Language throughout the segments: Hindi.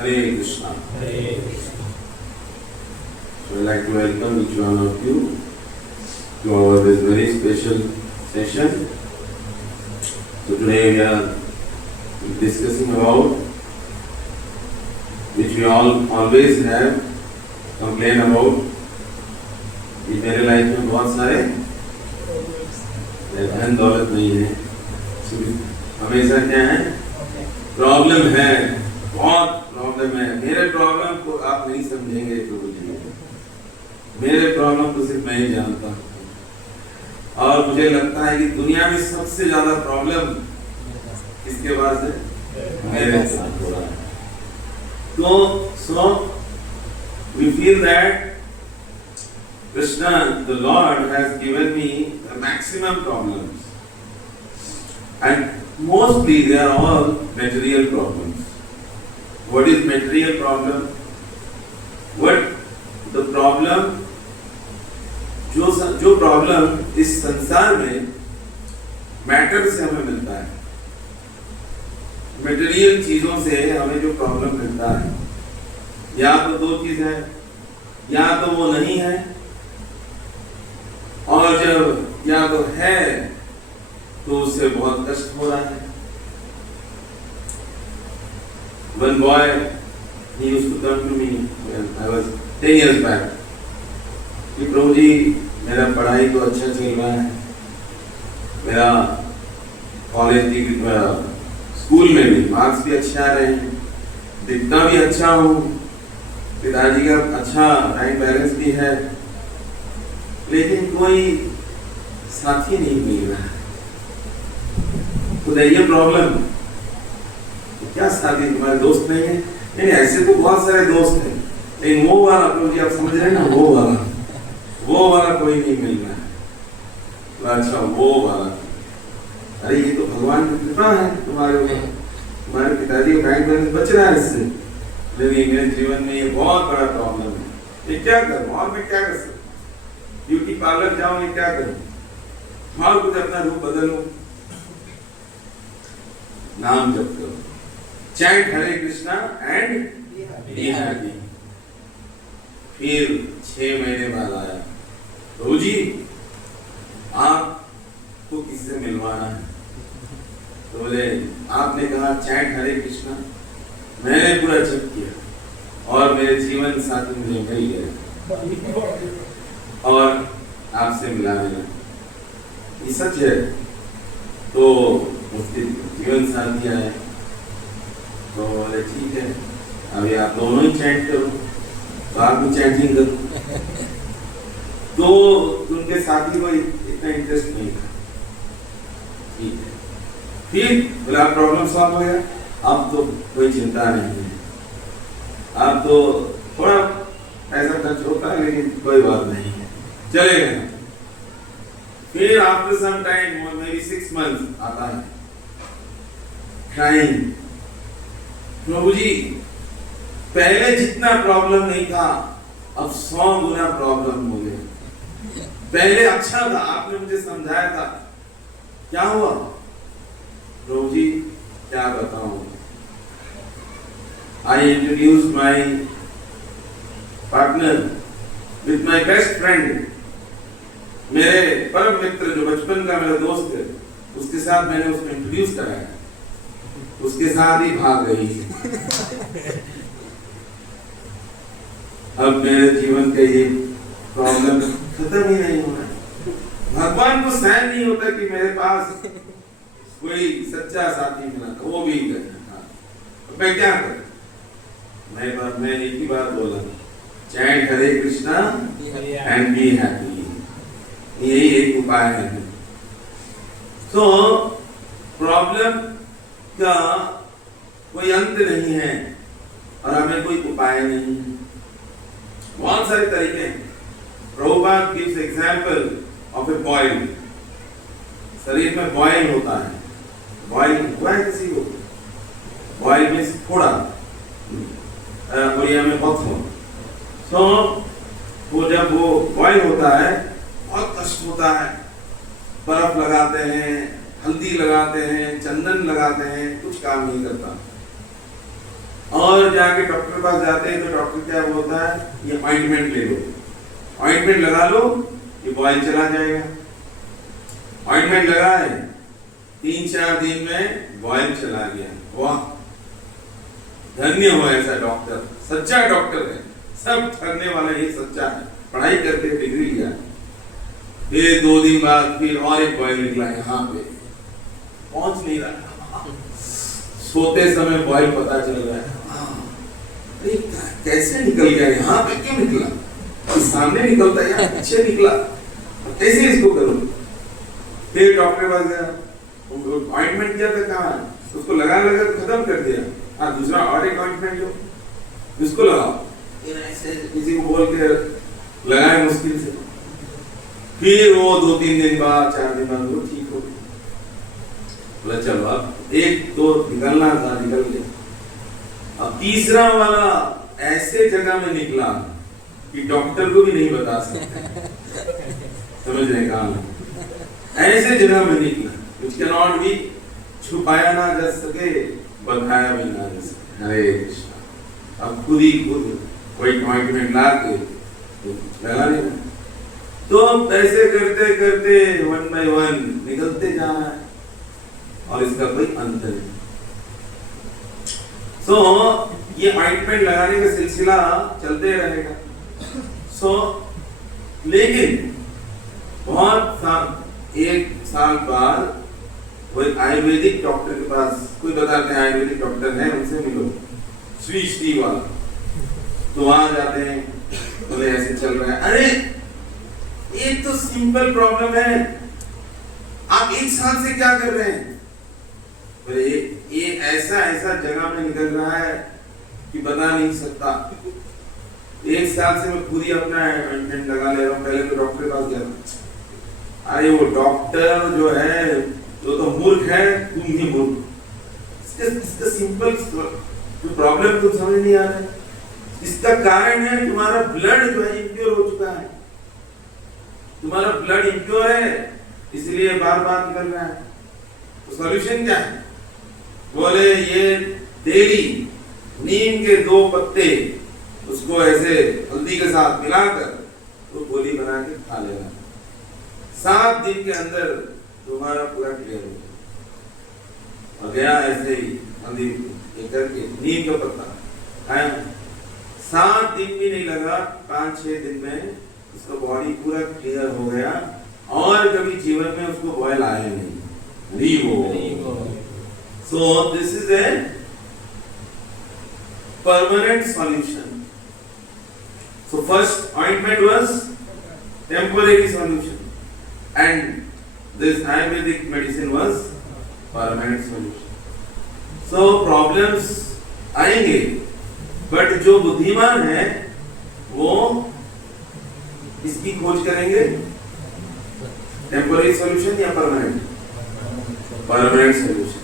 Hare Krishna. Hare Krishna. So I'd like to welcome each one of you to our this very special session. So today we are discussing about which we all always have complain about कि मेरे लाइफ में बहुत सारे धन दौलत नहीं है, हमेशा क्या है प्रॉब्लम है, बहुत प्रॉब्लम है। मेरे प्रॉब्लम को आप नहीं समझेंगे प्रभु जी, मेरे प्रॉब्लम को सिर्फ मैं ही जानता हूँ। और मुझे लगता है कि दुनिया में सबसे ज्यादा प्रॉब्लम किसके पास है? मेरे साथ हो रहा है। तो so we feel that Krishna, the Lord, has given me the maximum problems, and mostly they are all material problems. What is material problem? What the problem? जो प्रॉब्लम इस संसार में मैटर से हमें मिलता है, मटेरियल चीजों से हमें जो प्रॉब्लम मिलता है, या तो दो चीज है, या तो वो नहीं है, और जब या तो है तो उससे बहुत कष्ट हो रहा है। One boy, he used to come to me when I was 10 years back. कि प्रभु जी मेरा पढ़ाई तो अच्छा चल रहा है, मेरा कॉलेज की स्कूल में भी मार्क्स भी अच्छे आ रहे हैं, दिखना भी अच्छा हूँ, पिताजी का अच्छा बैंक बैलेंस भी है, लेकिन कोई साथी नहीं मिल रहा है। तो ये प्रॉब्लम, क्या साथी, तुम्हारे दोस्त नहीं है? नहीं, ऐसे तो बहुत सारे दोस्त हैं, लेकिन वो वाला प्रभु जी आप समझ रहे हैं ना, वो वाला कोई नहीं मिल रहा है। अच्छा वो वाला, अरे ये तो भगवान की कृपा है तुम्हारे ऊपर, तुम्हारे पिताजी का बैंक बैलेंस बच रहा है इससे, लेकिन मेरे जीवन में ये बहुत बड़ा प्रॉब्लम है, ये क्या करूं? और मैं क्या कर सकता? ब्यूटी पार्लर जाऊं, ये क्या करूं? और कुछ अपना रूप बदलूं? नाम जप करो, chant Hare Krishna and be happy. फिर 6 महीने बाद आया, प्रभु जी आपको किससे मिलवाना है? तो बोले आपने कहा चैंट हरे कृष्णा, मैंने पूरा जप किया और मेरे जीवन साथी मुझे मिल गए और आपसे मिला मैंने, ये सच है। तो उसके जीवन साथी आए, तो बोले ठीक है अभी आप दोनों ही चैंट करो, तो आप भी चैंटिंग करो। तो उनके साथी को इतना इंटरेस्ट नहीं था, ठीक है। फिर बोला प्रॉब्लम सॉल्व हो गया, अब तो कोई चिंता नहीं है, अब तो थोड़ा ऐसा खर्च होता है लेकिन कोई बात नहीं है, चलेगा। फिर after some time, maybe 6 months आता है, क्राइंग, प्रभु जी पहले जितना प्रॉब्लम नहीं था अब 100 गुना प्रॉब्लम हो गया। पहले अच्छा था, आपने मुझे समझाया था, क्या हुआ? प्रभु जी क्या बताऊं, I introduce my partner with my best friend, मेरे परम मित्र जो बचपन का मेरा दोस्त है, उसके साथ मैंने उसको इंट्रोड्यूस कराया, उसके साथ ही भाग गई। अब मेरे जीवन का ये प्रॉब्लम खत्म ही नहीं हो रहा है। भगवान को सहन नहीं होता कि मेरे पास कोई सच्चा साथी मिला था, वो भी था। मैं क्या करूं? मैं एक ही बात बोला, chant Hare Krishna and be happy, यही एक उपाय है। तो प्रॉब्लम का कोई अंत नहीं है और हमें कोई उपाय नहीं है, बहुत सारे तरीके हैं। Prabhupada gives example of A boil, शरीर में बॉइल होता है, बॉइल हुआ है किसी को? बॉइल मीन्स थोड़ा, उड़िया में बहुत हो। तो वो जब वो बॉइल होता है बहुत कष्ट होता है, बर्फ लगाते हैं, हल्दी लगाते हैं, चंदन लगाते हैं, कुछ काम नहीं करता। और जाके डॉक्टर के पास जाते हैं तो डॉक्टर क्या बोलता है, ये ऑइंटमेंट ले लो, ऑइंटमेंट लगा लो, ये बॉयल चला जाएगा। ऑइंटमेंट लगाए, 3-4 दिन में बॉयल चला गया। वाह, धन्य हो ऐसा डॉक्टर, सच्चा डॉक्टर है, सब ठगने वाला ये सच्चा है। पढ़ाई करके डिग्री लिया, फिर 2 दिन बाद फिर और एक बॉयल निकला, यहाँ पे पहुंच नहीं रहा, सोते समय बॉयल पता चल रहा है, अरे कैसे निकल गया, यहाँ पे क्यों निकला, सामने निकलता है, पीछे निकला, कैसे इसको करूं। फिर डॉक्टर के पास गया, ऑइंटमेंट किया था, कहाँ उसको लगा खत्म कर दिया। हाँ, दूसरा और एक ऑइंटमेंट लो, इसको लगाओ, ऐसे किसी को बोल के लगाए मुश्किल से। फिर वो 2-3 दिन बाद, 4 दिन बाद वो ठीक हो गया। बोला चलो अब एक तो निकलना था, निकल गया। अब तीसरा वाला ऐसे जगह में निकला कि डॉक्टर को भी नहीं बता सकते, समझने का, ऐसे जगह में निकला which cannot be, छुपाया ना जा सके, बताया भी ना जा सके। हरे कृष्णा। अब खुद ही खुद कोई ऑइंटमेंट ला के लगा लेना, तो अब ऐसे करते करते 1 by 1 निकलते जा रहा है और इसका कोई अंत नहीं। सो ये ऑइंटमेंट लगाने का सिलसिला चलते रहेगा। लेकिन बहुत 1 साल बाद कोई आयुर्वेदिक डॉक्टर के पास, कोई बताते हैं आयुर्वेदिक डॉक्टर है, उनसे मिलो, श्री वाला, तो वहां जाते हैं, बोले ऐसे चल रहा है, अरे एक तो सिंपल प्रॉब्लम है, आप 1 साल से क्या कर रहे हैं, बोले ये ऐसा जगह में निकल रहा है कि बता नहीं सकता, 1 साल से मैं खुद ही अपना ऑइंटमेंट लगा ले रहा हूँ। पहले तो डॉक्टर के पास गया, अरे वो डॉक्टर जो है वो तो मूर्ख है, तुम ही मूर्ख। इसका सिंपल जो प्रॉब्लम तुम समझ नहीं आ रहा है, इसका कारण है तुम्हारा ब्लड जो है इम्प्योर हो चुका है, तुम्हारा ब्लड इम्प्योर है, इसलिए बार बार निकल रहा है। तो सॉल्यूशन क्या है, बोले ये डेली नीम के 2 पत्ते उसको ऐसे हल्दी के साथ मिलाकर तो गोली बना के खा लेना, 7 दिन के अंदर तुम्हारा पूरा क्लियर हो जाएगा। और गया ऐसे ही हल्दी करके नीम का पत्ता खाया, 7 दिन भी नहीं लगा, 5-6 दिन में उसका बॉडी पूरा क्लियर हो गया और कभी जीवन में उसको बॉयल आया नहीं। So this is a permanent solution. So first ointment was temporary solution and this Ayurvedic medicine was permanent solution. So problems आएंगे, but जो बुद्धिमान है वो इसकी खोज करेंगे, टेम्पोररी सॉल्यूशन या परमानेंट सॉल्यूशन,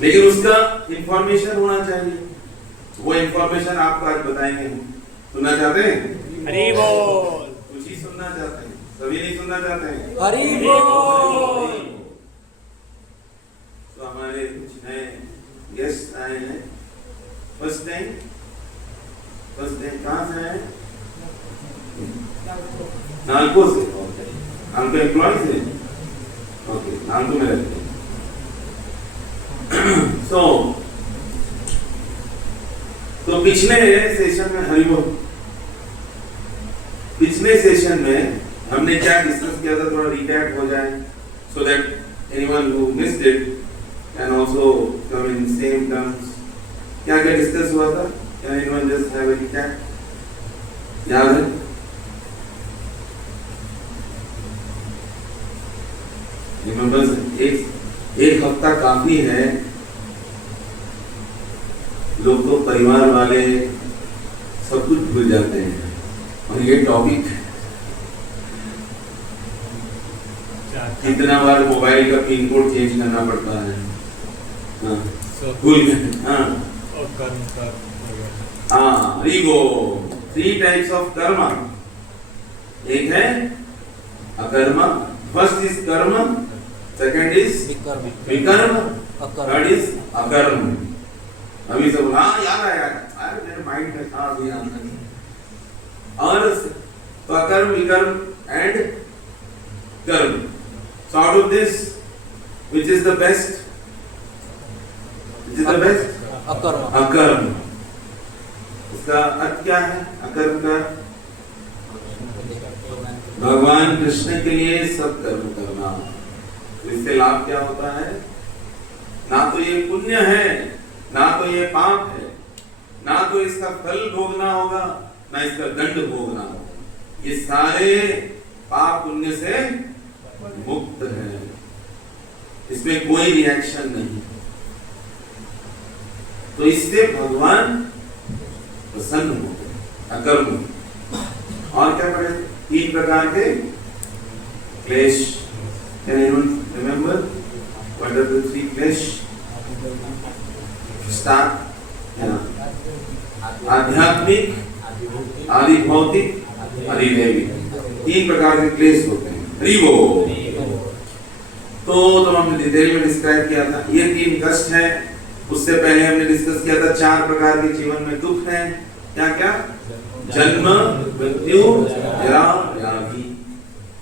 लेकिन उसका इंफॉर्मेशन होना चाहिए। वो इंफॉर्मेशन आपको आज बताएंगे, सुनना चाहते हैं? हरि बोल। कुछ ही सुनना चाहते हैं, सभी नहीं सुनना चाहते हैं? हरि बोल। तो हमारे कुछ नए गेस्ट आए हैं, फर्स्ट टाइम कहाँ से आए? नालको से। नालको एम्प्लॉय से, ओके, नालको में रहते हैं। तो पिछले सेशन में पिछले सेशन में हमने क्या डिस्कस किया था, थोड़ा रिकैप हो जाए, so that anyone who missed it can also come in same terms. क्या क्या डिस्कस हुआ था? Can anyone just have a recap? याद है? रिमेंबर, एक हफ्ता काफी है, लोग तो परिवार वाले सब कुछ भूल जाते हैं और ये टॉपिक कितना बार मोबाइल का पिन कोड चेंज करना पड़ता है, भूल गए। हाँ, रीगो 3 टाइप्स ऑफ कर्मा, एक है अकर्मा, फर्स्ट इज कर्म, सेकंड इज विकर्म, थर्ड इज अकर्म। अभी सब हाँ याद आया, अरे मेरे माइंड में था अभी याद नहीं। और तो अकर्म विकर्म एंड कर्म। So out of this, which is the best? Which is the best? अकर्म। अकर्म। इसका अर्थ क्या है अकर्म का? भगवान कृष्ण के लिए सब कर्म करना। तो इससे लाभ क्या होता है? ना तो ये पुण्य है, ना तो ये पाप है, ना तो इसका फल भोगना होगा, ना इसका दंड भोगना होगा। ये सारे पाप पुण्य से मुक्त है, इसमें कोई रिएक्शन नहीं। तो इससे भगवान प्रसन्न हो गए। अकर्म। और क्या पढ़े? 3 प्रकार के क्लेश। Can anyone remember what are the 3 क्लेश? Start. आध्यात्मिक, आदि भौतिक, आदि दैविक। 3 प्रकार के क्लेश होते हैं। हरिबो। तो हमने डिटेल में डिस्क्राइब किया था। ये 3 कष्ट है। उससे पहले हमने डिस्कस किया था 4 प्रकार के जीवन में दुख है। क्या क्या? जन्म, मृत्यु, जरा, व्याधि।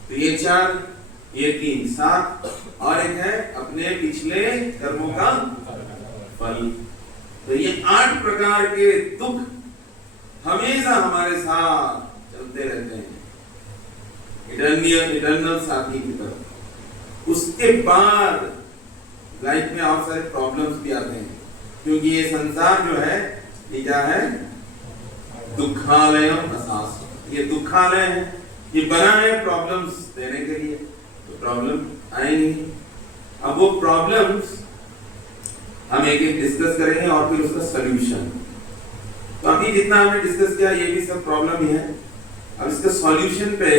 तो ये 4, ये 3, 7 और एक है अपने पिछले कर्मों का फल। तो ये 8 प्रकार के दुख हमेशा हमारे साथ चलते रहते हैं, इटर्नल साथी की तरफ। उसके बाद लाइफ में और सारे प्रॉब्लम्स भी आते हैं, क्योंकि ये संसार जो है ये क्या है? दुखालयम असास। ये दुखालय है, ये बना है प्रॉब्लम्स देने के लिए। तो प्रॉब्लम आएंगी। अब वो प्रॉब्लम्स हम एक एक डिस्कस करेंगे और फिर उसका सॉल्यूशन। तो अभी जितना हमने डिस्कस किया ये भी सब प्रॉब्लम ही है। अब इसका सॉल्यूशन पे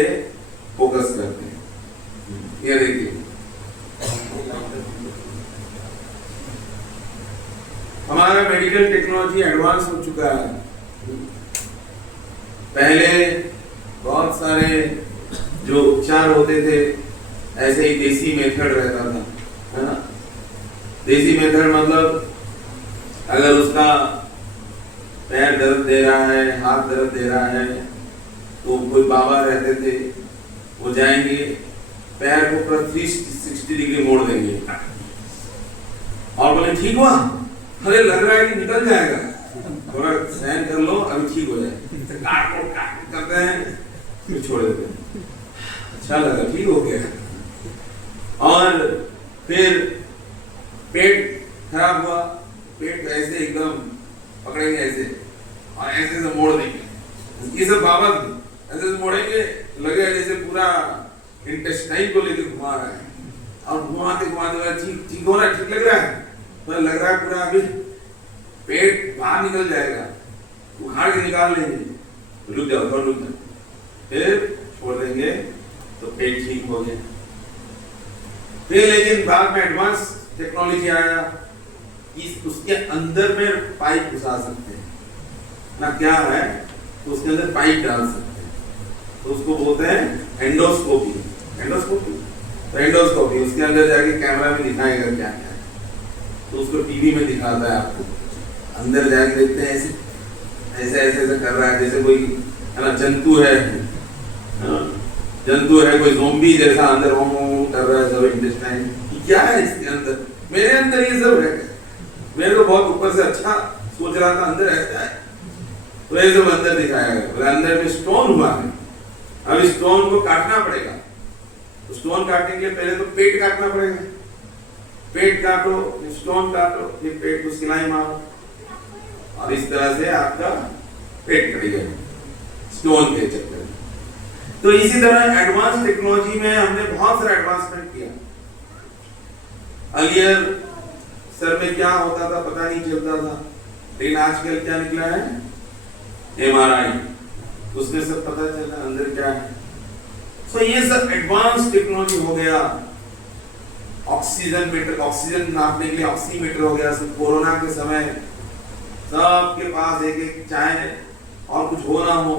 फोकस करते हैं। ये देखिए, हमारा मेडिकल टेक्नोलॉजी एडवांस हो चुका है। पहले बहुत सारे जो उपचार होते थे ऐसे ही देसी मेथड रहता था, है ना? देसी मेथड मतलब अगर उसका पैर दर्द दे रहा है, हाथ दर्द दे रहा है, तो कोई बाबा रहते थे, वो जाएंगे पैर को पूरा 360 डिग्री मोड़ देंगे और बोले ठीक हुआ, अरे लग रहा है कि निकल जाएगा, थोड़ा सहन कर लो, अभी ठीक हो जाए। करते हैं फिर छोड़ देते हैं, अच्छा लगा, ठीक हो गया। और फिर पेट खराब हुआ, पेट ऐसे एकदम पकड़ेंगे ऐसे और ऐसे से मोड़ देंगे। ये सब बाबा ऐसे से मोड़ेंगे, लगे जैसे पूरा इंटेस्टाइन को लेकर घुमा रहा है और घुमाते घुमाते ठीक हो रहा है, ठीक लग रहा है, तो लग रहा है पूरा अभी पेट बाहर निकल जाएगा, उखाड़ के निकाल लेंगे, रुक जाओ थोड़ा रुक जाओ, फिर छोड़ देंगे तो पेट ठीक हो गया। फिर लेकिन बाद में एडवांस टेक्नोलॉजी आया कि उसके अंदर में पाइप घुसा सकते हैं ना, क्या है तो उसके अंदर पाइप डाल सकते हैं, तो उसको बोलते हैं एंडोस्कोपी। एंडोस्कोपी तो एंडोस्कोपी उसके अंदर जाके कैमरा में दिखाएगा क्या क्या है, तो उसको टीवी में दिखाता है आपको, अंदर जाके देखते हैं ऐसे ऐसे ऐसे ऐसे कर रहा है, जैसे कोई है ना जंतु है, जंतु है कोई ज़ोंबी जैसा अंदर ओम कर रहा है, सब इंटेस्टाइन क्या है इसके अंदर, मेरे अंदर ये सब है, मेरे को बहुत ऊपर से अच्छा सोच रहा था अंदर ऐसा है, तो ये सब अंदर दिखाया गया। अंदर में स्टोन हुआ है, अब इस स्टोन को काटना पड़ेगा, तो स्टोन काटने के लिए पहले तो पेट काटना पड़ेगा, पेट काटो, स्टोन काटो, फिर पेट को सिलाई मारो और इस तरह से आपका पेट कट गया स्टोन के चक्कर में। तो इसी तरह एडवांस टेक्नोलॉजी में हमने बहुत सारा एडवांसमेंट किया। अर्लियर सर में क्या होता था पता नहीं चलता था, लेकिन आजकल क्या निकला है, एमआरआई, उसमें सब पता चला अंदर क्या है। तो ये सब एडवांस टेक्नोलॉजी हो गया। ऑक्सीजन मीटर, ऑक्सीजन नापने के लिए ऑक्सीमीटर हो गया। सब कोरोना के समय सबके पास एक एक, चाहे और कुछ हो ना हो,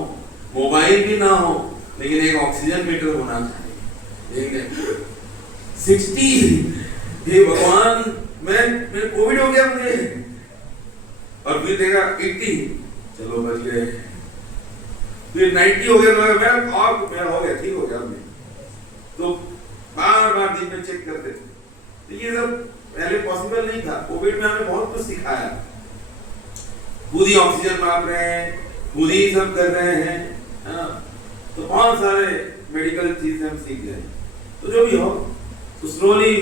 मोबाइल भी ना हो, लेकिन एक ऑक्सीजन मीटर होना चाहिए। 60 हे भगवान, मैं कोविड हो गया मुझे, और फिर देखा 80, चलो बच गए। फिर 90 हो गया तो मेरा हो गया, ठीक हो गया मैं। तो बार दिन में चेक करते थे। तो ये सब पहले पॉसिबल नहीं था। कोविड में हमें बहुत कुछ सिखाया। खुद ही ऑक्सीजन माप रहे हैं, खुद ही सब कर रहे हैं, तो बहुत सारे मेडिकल चीजें हम सीख गए। तो जो भी हो, तो स्लोली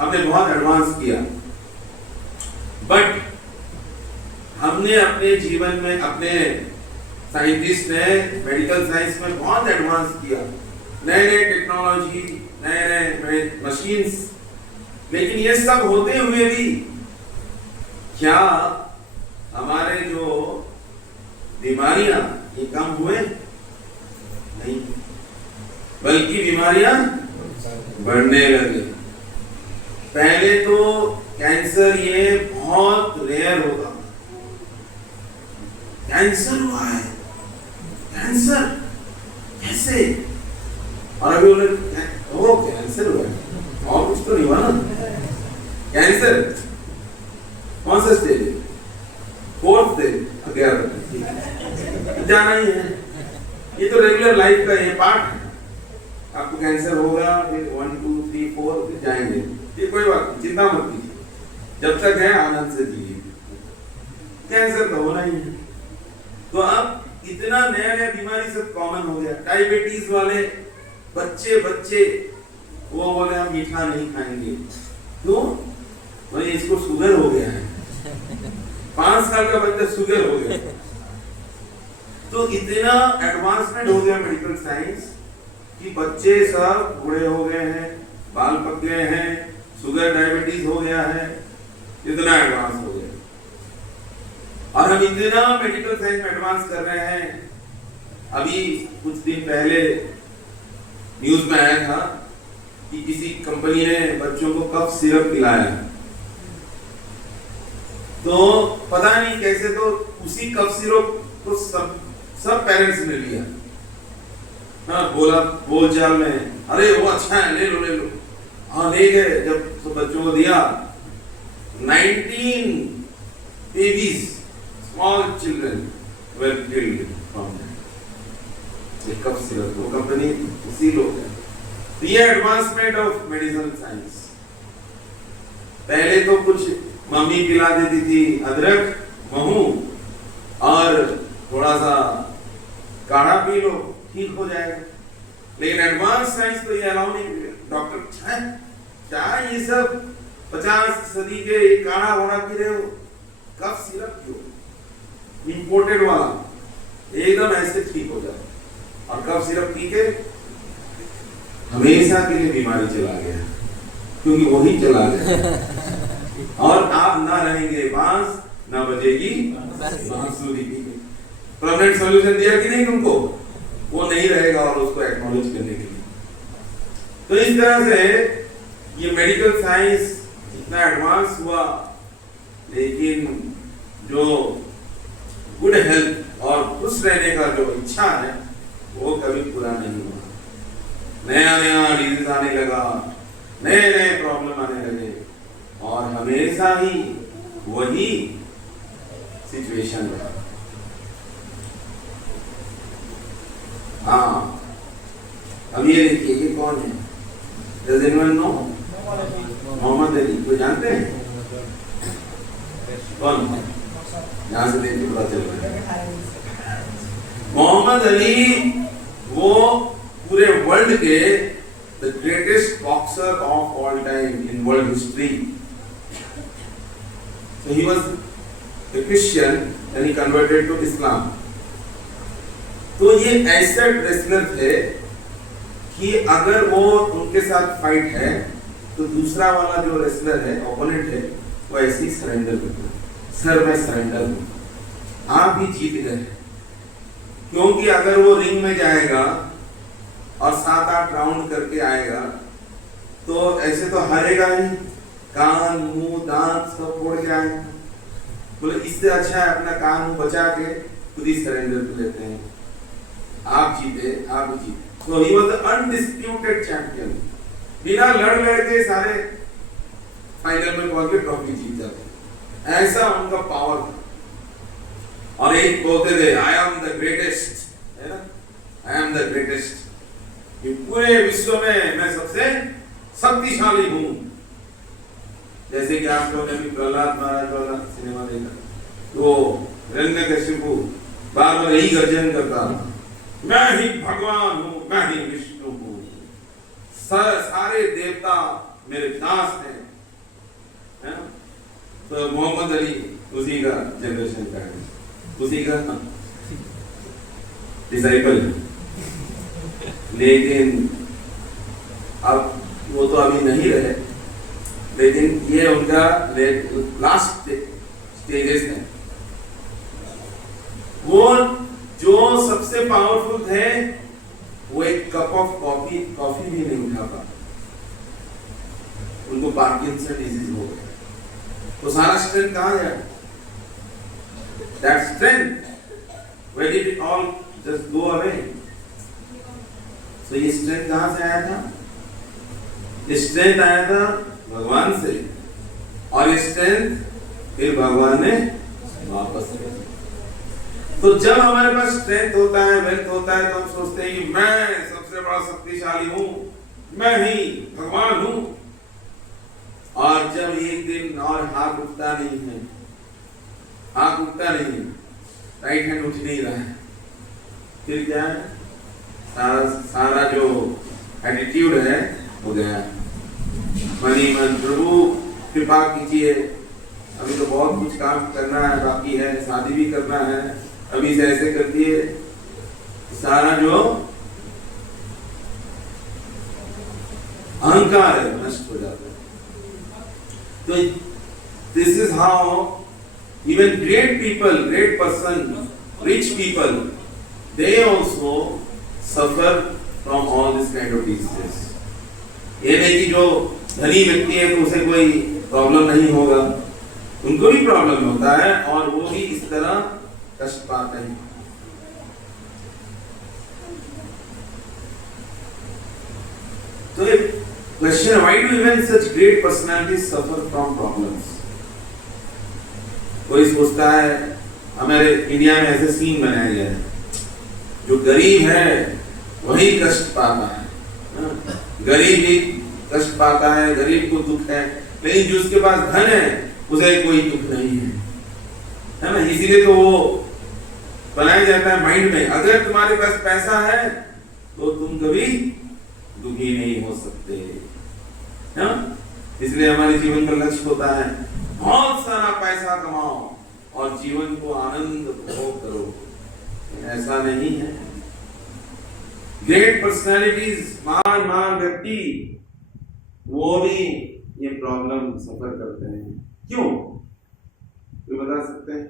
हमने बहुत एडवांस किया। बट हमने अपने जीवन में, अपने साइंटिस्ट ने मेडिकल साइंस में बहुत एडवांस किया, नए नए टेक्नोलॉजी, नए नए मशीन्स। लेकिन ये सब होते हुए भी क्या हमारे जो बीमारियां ये कम हुए? नहीं, बल्कि बीमारियां बढ़ने लगे। पहले तो कैंसर ये बहुत रेयर होता, कैंसर हुआ है, कैंसर कैसे? और अभी वो कैंसर हुआ है और कुछ तो नहीं हुआ ना। कैंसर कौन सा स्टेज है? 4th स्टेज, 11 जाना ही है। ये तो रेगुलर लाइफ का ये पार्ट है। आपको कैंसर होगा, फिर 1 2 3 4 फिर जाएंगे। ये कोई बात नहीं, चिंता मत कीजिए, जब तक है आनंद से जिए। कैंसर तो होना ही है। तो अब इतना नया नया बीमारी सब कॉमन हो गया। डायबिटीज वाले बच्चे वो बोले हम मीठा नहीं खाएंगे, क्यों? भाई इसको शुगर हो गया है। 5 साल का बच्चा शुगर हो गया। तो इतना एडवांसमेंट हो गया मेडिकल साइंस कि बच्चे सब बूढ़े हो गए हैं, बाल पक गए हैं, शुगर डायबिटीज हो गया है, इतना एडवांस हो गया। और हम इतना मेडिकल साइंस में एडवांस कर रहे हैं। अभी कुछ दिन पहले न्यूज में आया था कि किसी कंपनी ने बच्चों को कफ सिरप पिलाया, तो पता नहीं कैसे तो उसी कफ सिरप को सब पेरेंट्स ने लिया। हाँ, बोला बोलचाल में, अरे वो अच्छा है, ले लो। हाँ, ले गए। जब तो बच्चों को दिया, 19 babies, small children were killed from that cough syrup. वो कंपनी उसी लोग है। तो ये एडवांसमेंट ऑफ मेडिसिनल साइंस। पहले तो कुछ मम्मी पिला देती थी अदरक, महू और थोड़ा सा काढ़ा पी लो, ठीक हो जाएगा। लेकिन एडवांस साइंस तो ये अलाउ नहीं। डॉक्टर क्या ये सब 50 सदी के काढ़ा वोड़ा पी रहे हो? कफ सिरप क्यों? इंपोर्टेड वाला एकदम ऐसे ठीक हो जाए। और कफ सिरप पी के हमेशा के लिए बीमारी चला गया, क्योंकि वही चला गया। और आप ना रहेंगे बांस, ना बजेगी बांसुरी। परमानेंट सॉल्यूशन दिया कि नहीं तुमको? वो नहीं रहेगा और उसको एक्नॉलेज करने के लिए। तो इस तरह से ये मेडिकल साइंस इतना एडवांस हुआ, लेकिन जो गुड हेल्थ और खुश रहने का जो इच्छा है वो कभी पूरा नहीं हुआ। नया डिजीज आने लगा, नए प्रॉब्लम आने लगे, और हमेशा ही वही सिचुएशन रहा। हाँ, अब ये देखिए, ये कौन है? Does anyone know? Mohammad Ali, कोई जानते हैं कौन? यहाँ से देखिए पता चल रहा है। मोहम्मद अली वो पूरे वर्ल्ड के the greatest boxer of all time in world history. So he was a Christian and he converted to Islam. तो ये ऐसे रेसलर थे कि अगर वो उनके साथ फाइट है तो दूसरा वाला जो रेसलर है, ओपोनेंट है, वो ऐसे ही सरेंडर करता है, सर में सरेंडर करता। आप भी जीत गए, क्योंकि अगर वो रिंग में जाएगा और 7-8 राउंड करके आएगा तो ऐसे तो हारेगा ही, कान मुंह दांत सब फोड़ के आएगा। बोले इससे अच्छा है अपना कान मुंह बचा के खुद ही सरेंडर कर लेते हैं। आप जीते, आप भी जीते। So he was the undisputed champion. बिना लड़ के सारे फाइनल में पहुंच के ट्रॉफी जीत जाते, ऐसा उनका पावर था। और एक बोलते थे आई एम द ग्रेटेस्ट, है ना, आई एम द ग्रेटेस्ट, कि पूरे विश्व में मैं सबसे शक्तिशाली हूं। जैसे कि आप लोगों ने भी प्रहलाद महाराज वाला सिनेमा देखा, तो हिरण्यकशिपु बार बार यही गर्जन करता, मैं ही भगवान हूं, मैं ही विष्णु हूं, सारे देवता मेरे दास हैं, है ना। तो मोहम्मद अली उसी का जनरेशन का है, उसी का डिसाइपल। लेकिन अब वो तो अभी नहीं रहे, लेकिन ये उनका लास्ट स्टेजेस है। वो जो सबसे पावरफुल थे, वो एक कप ऑफ कॉफी भी नहीं उठा पा, उनको पार्किंसन डिजीज हो गया। तो सारा स्ट्रेंथ कहां गया? That strength, where did it all just go away? So ये स्ट्रेंथ कहां से आया था? ये स्ट्रेंथ आया था भगवान से, और ये स्ट्रेंथ फिर भगवान ने वापस ले लिया। तो जब हमारे पास स्ट्रेंथ होता है, वेल्थ होता है, तो हम सोचते हैं कि मैं सबसे बड़ा शक्तिशाली हूं, मैं ही भगवान हूं। और जब एक दिन और हाथ उठता नहीं है, हाथ उठता नहीं है, राइट हैंड उठ नहीं रहा है, फिर क्या है? सारा जो एटीट्यूड है हो गया। मनी मन प्रभु कृपा कीजिए, अभी तो बहुत कुछ काम करना है, बाकी है, शादी भी करना है, अभी से ऐसे कर दिए, सारा जो अहंकार है नष्ट हो जाता है। तो this is how even great people, great person, rich people, they also suffer from all this kind of diseases. ये नहीं कि जो धनी व्यक्ति है तो उसे कोई प्रॉब्लम नहीं होगा, उनको भी प्रॉब्लम होता है और वो भी इस तरह कष्ट पाते हैं। तो एक question, why do even such great personalities suffer from problems? कोई सोचता है हमारे इंडिया में ऐसे सीन बनाया गया है, जो गरीब है वही कष्ट पाता है, गरीब ही कष्ट पाता है, गरीब को दुख है, लेकिन जो उसके पास धन है उसे कोई दुख नहीं है ना। इसीलिए तो वो बनाया जाता है माइंड में, अगर तुम्हारे पास पैसा है तो तुम कभी दुखी नहीं हो सकते, है ना। इसलिए हमारे जीवन का लक्ष्य होता है बहुत सारा पैसा कमाओ और जीवन को आनंद भोग करो, ऐसा नहीं है। ग्रेट पर्सनालिटीज, महान व्यक्ति, वो भी ये प्रॉब्लम सफर करते हैं। क्यों? कोई बता सकते हैं?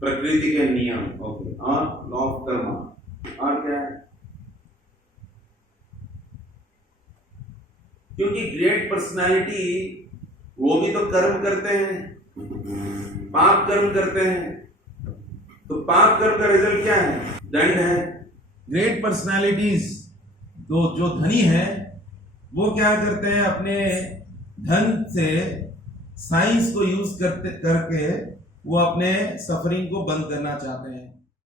प्रकृति के नियम, ओके, और लॉ ऑफ कर्मा, और क्या है? क्योंकि ग्रेट पर्सनालिटी वो भी तो कर्म करते हैं, पाप कर्म करते हैं, तो पाप कर्म का रिजल्ट क्या है? दंड है। ग्रेट पर्सनालिटीज जो धनी है वो क्या करते हैं? अपने धन से साइंस को यूज करके वो अपने सफरिंग को बंद करना चाहते हैं।